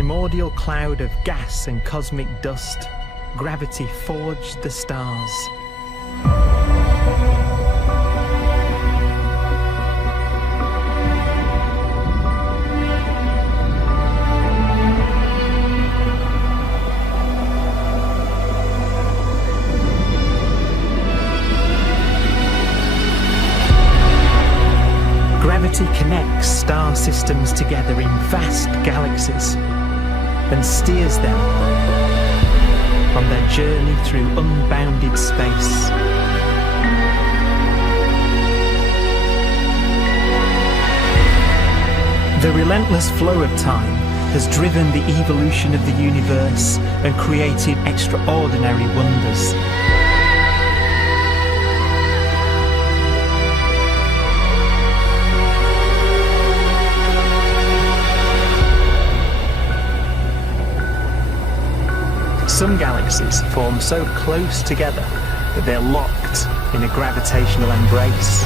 primordial cloud of gas and cosmic dust, gravity forged the stars. Gravity connects star systems together in vast galaxies and steers them on their journey through unbounded space. The relentless flow of time has driven the evolution of the universe and created extraordinary wonders. Some galaxies form so close together that they're locked in a gravitational embrace.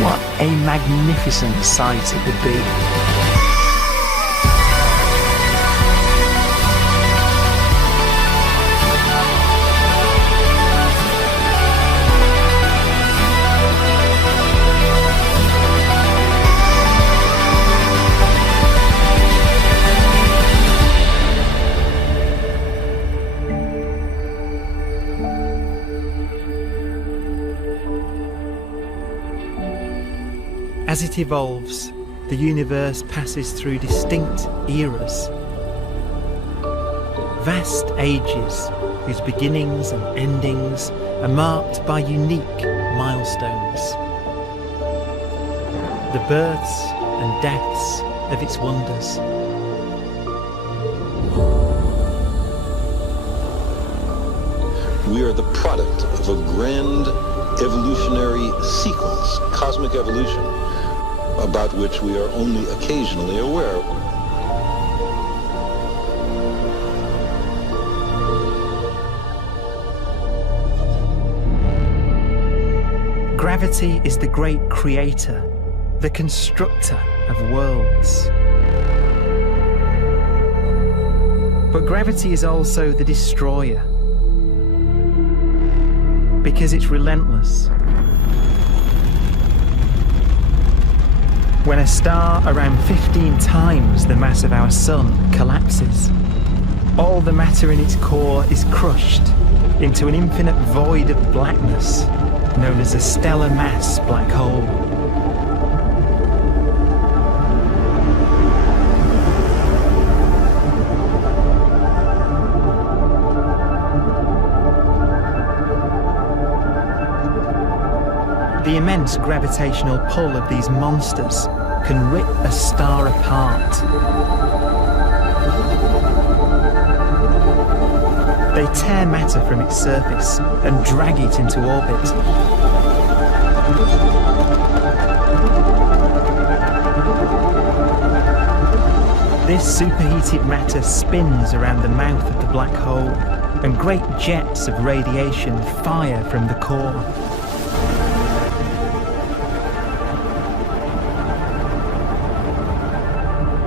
What a magnificent sight it would be. As it evolves, the universe passes through distinct eras. Vast ages whose beginnings and endings are marked by unique milestones. The births and deaths of its wonders. We are the product of a grand evolutionary sequence, cosmic evolution, about which we are only occasionally aware. Gravity is the great creator, the constructor of worlds. But gravity is also the destroyer, because it's relentless. When a star around 15 times the mass of our sun collapses, all the matter in its core is crushed into an infinite void of blackness known as a stellar mass black hole. The immense gravitational pull of these monsters can rip a star apart. They tear matter from its surface and drag it into orbit. This superheated matter spins around the mouth of the black hole, and great jets of radiation fire from the core.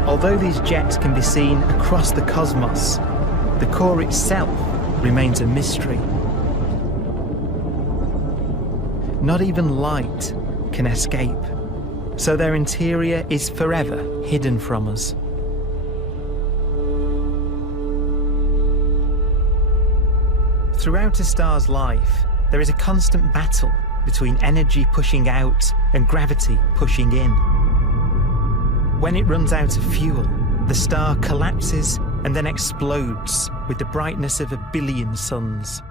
Although these jets can be seen across the cosmos, the core itself remains a mystery. Not even light can escape, so their interior is forever hidden from us. Throughout a star's life, there is a constant battle between energy pushing out and gravity pushing in. When it runs out of fuel, the star collapses and then explodes with the brightness of 1 billion suns.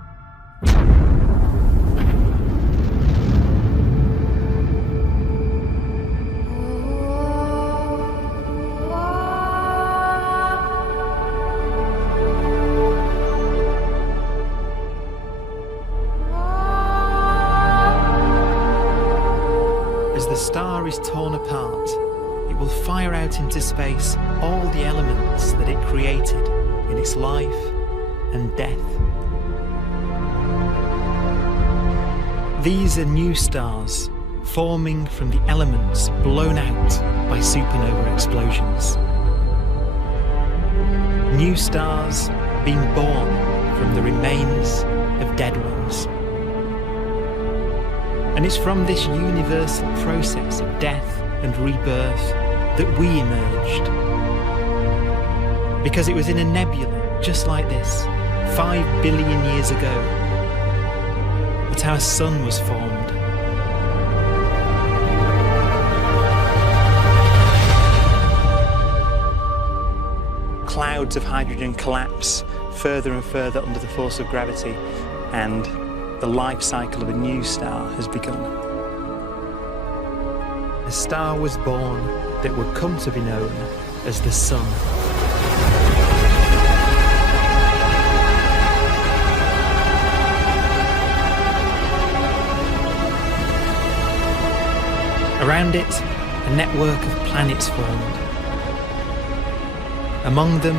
As the star is torn apart, it will fire out out into space all the elements that it created in its life and death. These are new stars forming from the elements blown out by supernova explosions. New stars being born from the remains of dead ones. And it's from this universal process of death and rebirth that we emerged. Because it was in a nebula just like this, 5 billion years ago, that our sun was formed. Clouds of hydrogen collapse further and further under the force of gravity, and the life cycle of a new star has begun. A star was born that would come to be known as the Sun. Around it, a network of planets formed. Among them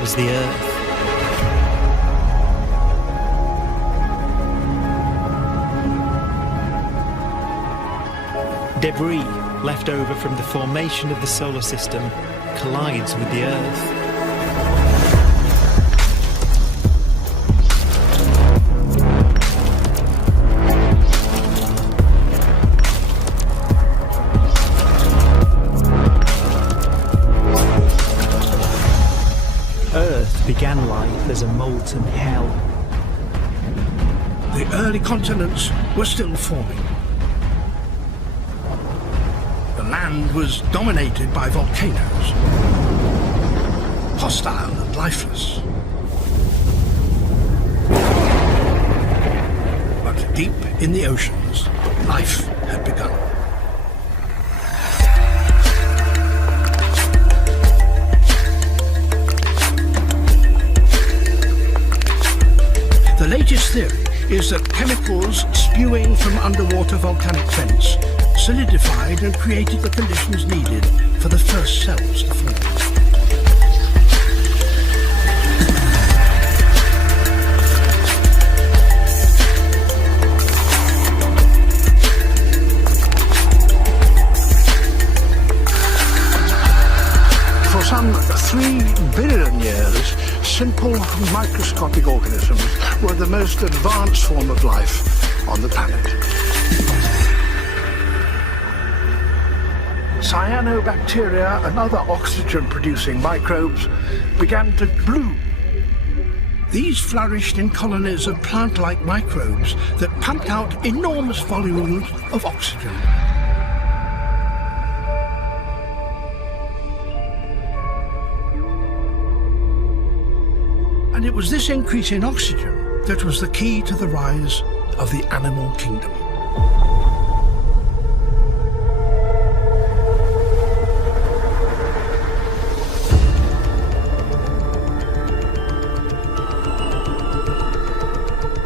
was the Earth. Debris left over from the formation of the solar system collides with the Earth. Earth began life as a molten hell. The early continents were still forming. The land was dominated by volcanoes, hostile and lifeless. But deep in the oceans, life had begun. The latest theory is that chemicals spewing from underwater volcanic vents solidified and created the conditions needed for the first cells to form. For some 3 billion years, simple microscopic organisms were the most advanced form of life on the planet. Cyanobacteria and other oxygen-producing microbes began to bloom. These flourished in colonies of plant-like microbes that pumped out enormous volumes of oxygen. And it was this increase in oxygen that was the key to the rise of the animal kingdom.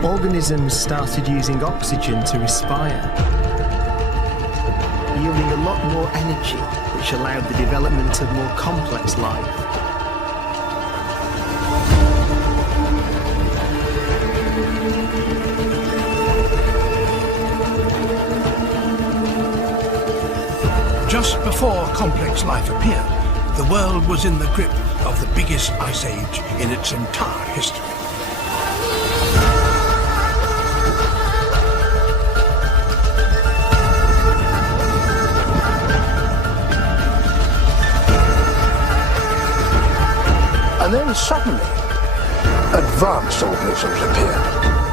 Organisms started using oxygen to respire, yielding a lot more energy, which allowed the development of more complex life. Just before complex life appeared, the world was in the grip of the biggest ice age in its entire history. And then suddenly, advanced organisms appeared.